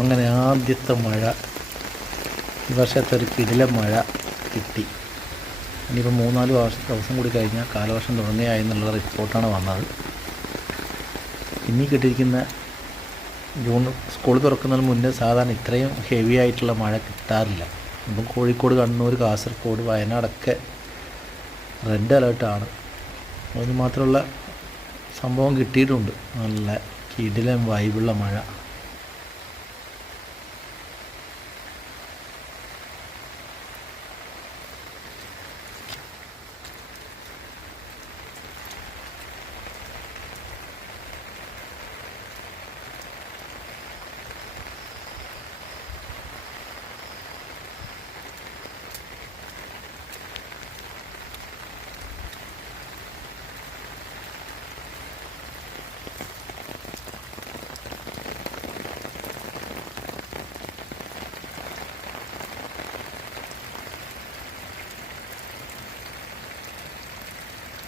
അങ്ങനെ ആദ്യത്തെ മഴ, ഈ വർഷത്തെ ഒരു കിടിലൻ മഴ കിട്ടി. ഇനിയിപ്പോൾ 3-4 ദിവസം കൂടി കഴിഞ്ഞാൽ കാലവർഷം തുടങ്ങിയായി എന്നുള്ള റിപ്പോർട്ടാണ് വന്നത്. ഇനി കിട്ടിയിരിക്കുന്ന ജൂൺ സ്കൂൾ തുറക്കുന്നതിന് മുന്നേ സാധാരണ ഇത്രയും ഹെവി ആയിട്ടുള്ള മഴ കിട്ടാറില്ല. ഇപ്പം കോഴിക്കോട്, കണ്ണൂർ, കാസർഗോഡ്, വയനാടൊക്കെ റെഡ് അലേർട്ടാണ്. അതിന് മാത്രമുള്ള സംഭവം കിട്ടിയിട്ടുണ്ട്. നല്ല കിടിലൻ വൈബുള്ള മഴ.